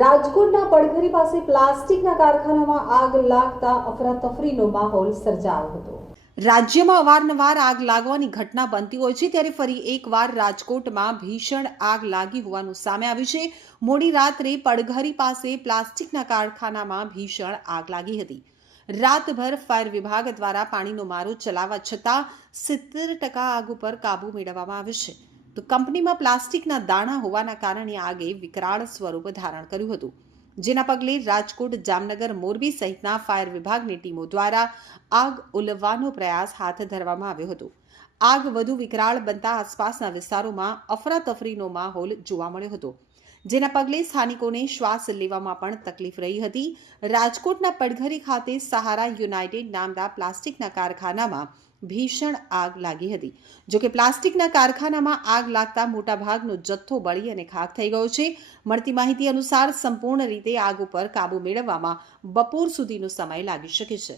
રાજકોટના પડઘરી પાસે પ્લાસ્ટિકના કારખાનામાં આગ લાગતા અફરાતફરીનો માહોલ સર્જાયો હતો. રાજ્યમાં અવારનવાર આગ લાગવાની ઘટના બનતી હોય છે, ત્યારે ફરી એકવાર રાજકોટમાં ભીષણ આગ લાગી હોવાનું સામે આવ્યું છે. મોડી રાત્રે પડઘરી પાસે પ્લાસ્ટિકના કારખાનામાં ભીષણ આગ લાગી હતી. રાતભર ફાયર વિભાગ દ્વારા પાણીનો મારો ચલાવવા છતાં સિત્તેર ટકા આગ ઉપર કાબુ મેળવવામાં આવ્યો છે. તો કંપનીમાં પ્લાસ્ટિકના દાણા હોવાના કારણે આગે વિકરાળ સ્વરૂપ ધારણ કર્યું હતું. જેના પગલે રાજકોટ, જામનગર, મોરબી સહિતના ફાયર વિભાગની ટીમો દ્વારા આગ ઉલવવાનો પ્રયાસ હાથ ધરવામાં આવ્યો હતો. આગ વધુ વિકરાળ બનતા આસપાસના વિસ્તારોમાં અફરાતફરીનો માહોલ જોવા મળ્યો હતો. જેના પગલે સ્થાનિકોને શ્વાસ લેવામાં પણ તકલીફ રહી હતી. રાજકોટના પડઘરી ખાતે સહારા યુનાઇટેડ નામના પ્લાસ્ટિકના કારખાનામાં ભીષણ આગ લાગી હતી. જોકે પ્લાસ્ટિકના કારખાનામાં આગ લાગતા મોટાભાગનો જથ્થો બળી અને ખાક થઈ ગયો છે. મળતી માહિતી અનુસાર સંપૂર્ણ રીતે આગ ઉપર કાબુ મેળવવામાં બપોર સુધીનો સમય લાગી શકે છે.